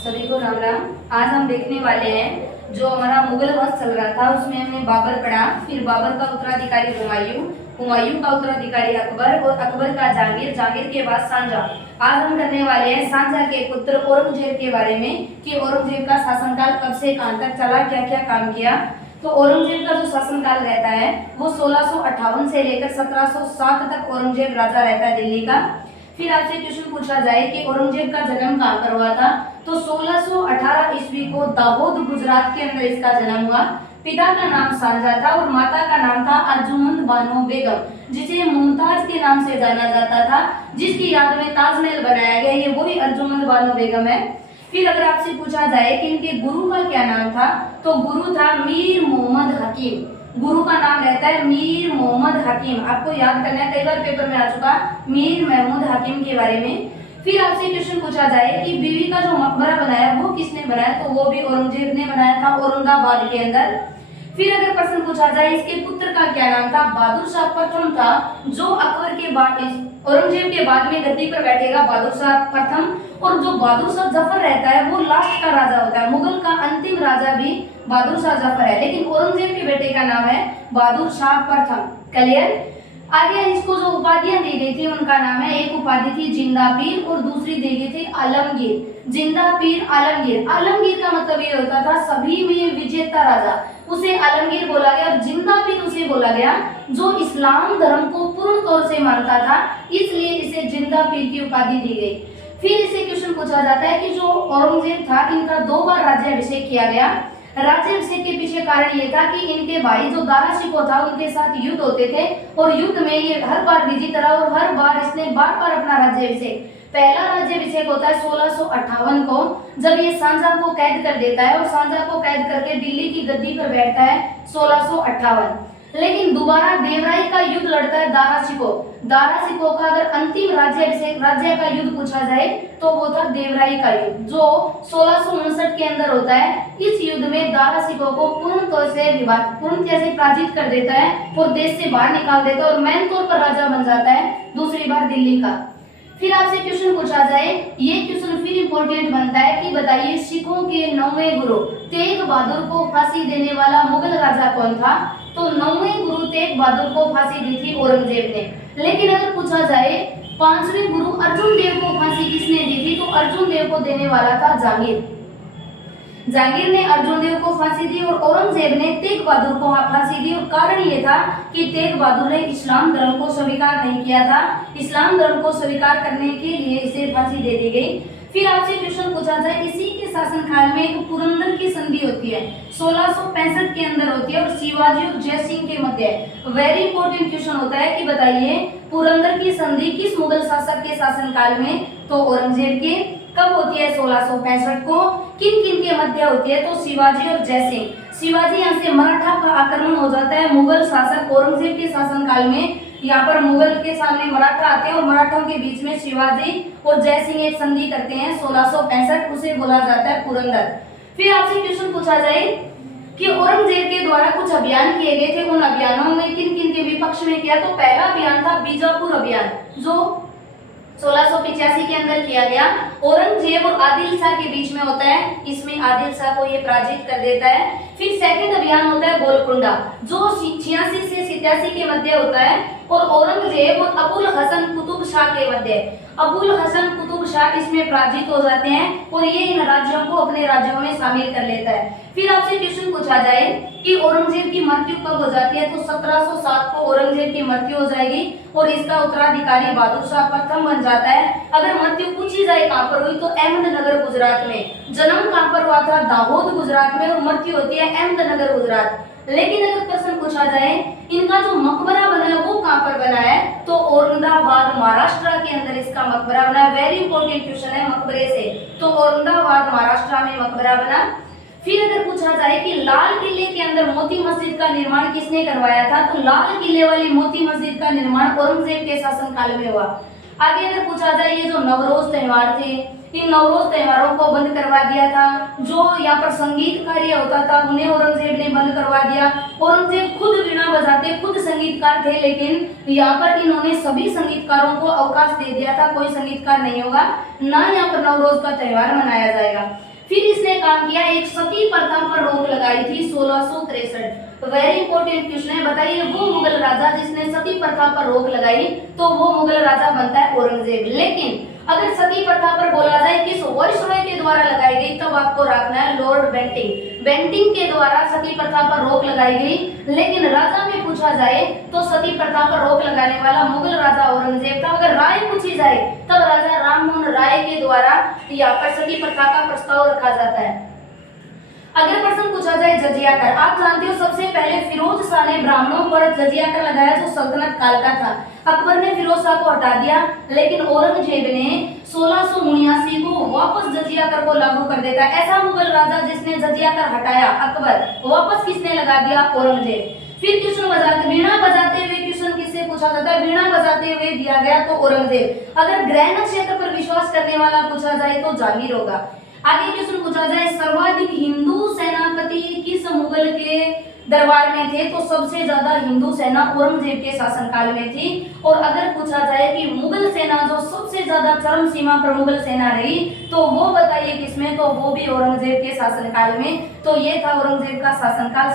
सभी को राम राम। आज हम देखने वाले हैं जो हमारा मुगल वंश चल रहा था उसमें हमने बाबर पढ़ा, फिर बाबर का उत्तराधिकारी हुमायूं, हुमायूं का उत्तराधिकारी अकबर और अकबर का जहांगीर, जहांगीर के बाद शाहजहां। आज हम करने वाले हैं शाहजहां के पुत्र औरंगजेब के बारे में कि औरंगजेब का शासनकाल कब से कहां तक चला, क्या क्या काम किया। तो औरंगजेब का जो शासनकाल रहता है वो 1658 से लेकर 1707 तक औरंगजेब राजा रहता है दिल्ली का। फिर आपसे क्वेश्चन पूछा जाए कि औरंगजेब का जन्म कहां पर हुआ था, तो 1618 ईस्वी को दाहोद गुजरात के अंदर इसका जन्म हुआ। पिता का नाम शाहजहां था और माता का नाम था अर्जुमंद बानो बेगम, जिसे मुमताज के नाम से जाना जाता था, जिसकी याद में ताजमहल बनाया गया, ये वही अर्जुमंद बानो बेगम है। फिर अगर आपसे पूछा जाए कि इनके गुरु का क्या नाम था, तो गुरु था मीर मोहम्मद हकीम। गुरु का नाम रहता है मीर मोहम्मद हकीम। आपको याद करना है, कई बार पेपर में आ चुका मीर महमूद हकीम के बारे में। फिर आपसे क्वेश्चन पूछा जाए कि बीवी का जो मकबरा बनाया वो किसने बनाया, तो वो भी औरंगजेब ने बनाया था औरंगाबाद के अंदर। फिर अगर प्रश्न पूछा जाए इसके पुत्र का क्या नाम था, बहादुर शाह प्रथम था, जो अकबर के बाद औरंगजेब के बाद में गद्दी पर बैठेगा बहादुर शाह प्रथम। और जो बहादुर शाह जफर रहता है वो लास्ट का राजा होता है, मुगल का अंतिम राजा भी बहादुर शाह जफर है, लेकिन औरंगजेब के बेटे का नाम है बहादुर शाह प्रथम। क्लियर। आगे इसको जो उपाधियां दी गई थी उनका नाम है, एक उपाधि थी जिंदा पीर और दूसरी दी गई थी आलमगीर। जिंदा पीर आलमगीर, आलमगीर का मतलब ये होता था सभी में विजेता राजा, उसे आलमगीर बोला गया। और जिंदा पीर उसे बोला गया जो इस्लाम धर्म को पूर्ण तौर से मानता था, इसलिए इसे जिंदा पीर की उपाधि दी गई। फिर इसे क्वेश्चन पूछा जाता है कि जो औरंगजेब था इनका 2 बार राज्याभिषेक किया गया। राज्याभिषेक के पीछे कारण ये था कि इनके भाई जो दारा शिकोह था उनके साथ युद्ध होते थे और युद्ध में ये हर बार विजित रहा और हर बार इसने बार अपना राज्याभिषेक। पहला राज्याभिषेक होता है 1658 को, जब ये शाहजहां को कैद कर देता है और शाहजहां को कैद करके दिल्ली की गद्दी पर बैठता है 1658। लेकिन दोबारा देवराई का युद्ध लड़ता है दारा शिकोह। दारा शिकोह का अगर अंतिम राज्याभिषेक राज्य का युद्ध पूछा जाए तो वो था देवराई का युद्ध, जो 1659 के अंदर होता है। इस युद्ध में दारा शिकोह को पूर्ण तौर से पराजित कर देता है और देश से बाहर निकाल देता है और मेन तौर पर राजा बन जाता है दूसरी बार दिल्ली का। फिर आपसे क्वेश्चन पूछा जाए, ये क्वेश्चन फिर इंपॉर्टेंट बनता है कि बताइए सिखों के 9वें गुरु तेग बहादुर को फांसी देने वाला मुगल राजा कौन था, तो 9वें गुरु तेग बहादुर को फांसी दी थी औरंगजेब ने। लेकिन अगर पूछा जाए 5वें गुरु अर्जुन देव को फांसी किसने दी थी, तो अर्जुन देव को देने वाला था जहांगीर। जहांगीर ने अर्जुन देव को फांसी दी और औरंगजेब ने तेग बहादुर को फांसी दी। और कारण ये था कि तेग बहादुर ने इस्लाम धर्म को स्वीकार नहीं किया था, इस्लाम धर्म को स्वीकार करने के लिए इसे फांसी दे दी गई। फिर आपसे क्वेश्चन पूछा जाए, इसी के शासनकाल में एक पुरंदर की संधि होती है 1665 के अंदर होती है और शिवाजी और जय सिंह के मध्य। वेरी इंपॉर्टेंट क्वेश्चन होता है कि बताइए पुरंदर की संधि किस मुगल शासक के शासनकाल में, तो औरंगजेब के। कब होती है 1665 को, किन किन के मध्य होती है, तो शिवाजी और जय सिंह। शिवाजी यहाँ से मराठा का आक्रमण हो जाता है मुगल शासक औरंगजेब के शासनकाल में। यहाँ पर मुगल के सामने मराठा आते हैं और मराठों के बीच में शिवाजी और जय सिंह एक संधि करते हैं 1665, उसे बोला जाता है पुरंदर। फिर आपसे क्वेश्चन पूछा जाए कि औरंगजेब के द्वारा कुछ अभियान किए गए थे, उन अभियानों में किन किन के विपक्ष में किया, तो पहला अभियान था बीजापुर अभियान जो 1685 के अंदर किया गया। औरंगजेब और आदिल शाह के बीच में होता है, इसमें आदिल शाह को ये पराजित कर देता है। फिर सेकंड अभियान होता है गोलकुंडा जो 86 से 87 के मध्य होता है और औरंगजेब और अबुल हसन कुतुब शाह के मध्य। अबुल हसन कुतुब शाह इसमें पराजित हो जाते हैं और ये इन राज्यों को अपने राज्यों में शामिल कर लेता है। फिर आपसे क्वेश्चन पूछा जाए कि औरंगजेब की मृत्यु कब हो जाती है, तो 1707 को औरंगजेब की मृत्यु हो जाएगी और इसका उत्तराधिकारी बहादुर शाह प्रथम बन जाता है। अगर मृत्यु पूछी जाए कहां पर हुई, तो अहमदनगर गुजरात में। जन्म कहां पर हुआ था, दाहोद गुजरात में, और मृत्यु होती है अहमदनगर गुजरात। लेकिन अगर प्रश्न पूछा जाए इनका जो मकबरा बना है वो कहां पर बना है, तो औरंगाबाद महाराष्ट्र के अंदर इसका मकबरा बना है। वेरी इंपॉर्टेंट क्वेश्चन है मकबरे से, तो औरंगाबाद महाराष्ट्र में मकबरा बना। फिर अगर पूछा जाए कि लाल किले के अंदर मोती मस्जिद का निर्माण किसने करवाया था, तो लाल किले वाली मोती मस्जिद का निर्माण औरंगजेब के शासनकाल में हुआ। आगे अगर पूछा जाए ये जो नवरोज त्योहार थे, इन नवरोज त्योहारों को बंद करवा दिया था। जो यहाँ पर संगीत कार्य होता था उन्हें औरंगजेब ने बंद करवा दिया। औरंगजेब खुद वीणा बजाते, खुद संगीतकार थे, लेकिन यहाँ पर इन्होंने सभी संगीतकारों को अवकाश दे दिया था, कोई संगीतकार नहीं होगा, ना यहाँ पर नवरोज का त्योहार मनाया जाएगा। फिर इसने काम किया, एक सती प्रथा पर रोक लगाई थी 1663। वेरी इंपॉर्टेंट क्वेश्चन है, बताइए वो मुगल राजा जिसने सती प्रथा पर रोक लगाई, तो वो मुगल राजा बनता है औरंगजेब। लेकिन अगर सती प्रथा पर बोला जाए किस वायसरॉय के द्वारा लगाई गई, तब आपको रखना है लॉर्ड बेंटिंग। बेंटिंग के द्वारा सती प्रथा पर रोक लगाई गई। लेकिन राजा में पूछा जाए तो सती प्रथा पर रोक लगाने वाला मुगल राजा औरंगजेब था। अगर राय पूछी जाए तब राजा राममोहन राय के द्वारा यहाँ पर सती प्रथा का प्रस्ताव रखा जाता है। अगर प्रश्न पूछा जाए जजिया कर, आप जानते हो सबसे पहले फिरोज शाह ने ब्राह्मणों पर जजिया कर लगाया जो सल्तनत काल का था। अकबर ने फिरोज शाह को हटा दिया, लेकिन औरंगजेब ने 1679 को वापस जजिया कर को लागू कर देता है। ऐसा मुगल राजा जिसने जजिया कर हटाया अकबर, वापस किसने लगा दिया? औरंगजेब। फिर क्वेश्चन बजाते वीणा बजाते हुए, क्वेश्चन किससे पूछा जाता है? वीणा बजाते हुए दिया गया तो औरंगजेब। अगर ग्रह नक्षत्र पर विश्वास करने वाला पूछा जाए तो जहांगीर होगा। आगे क्वेश्चन पूछा जाए सर्वाधिक हिंदू सेनापति किस मुगल के दरबार में थे, तो सबसे ज्यादा हिंदू सेना औरंगजेब के शासनकाल में थी। और अगर पूछा जाए कि मुगल सेना जो सबसे ज्यादा चरम सीमा पर मुगल सेना रही, तो वो बताइए किसमें, तो वो भी औरंगजेब के शासनकाल में। तो ये था औरंगजेब का शासनकाल।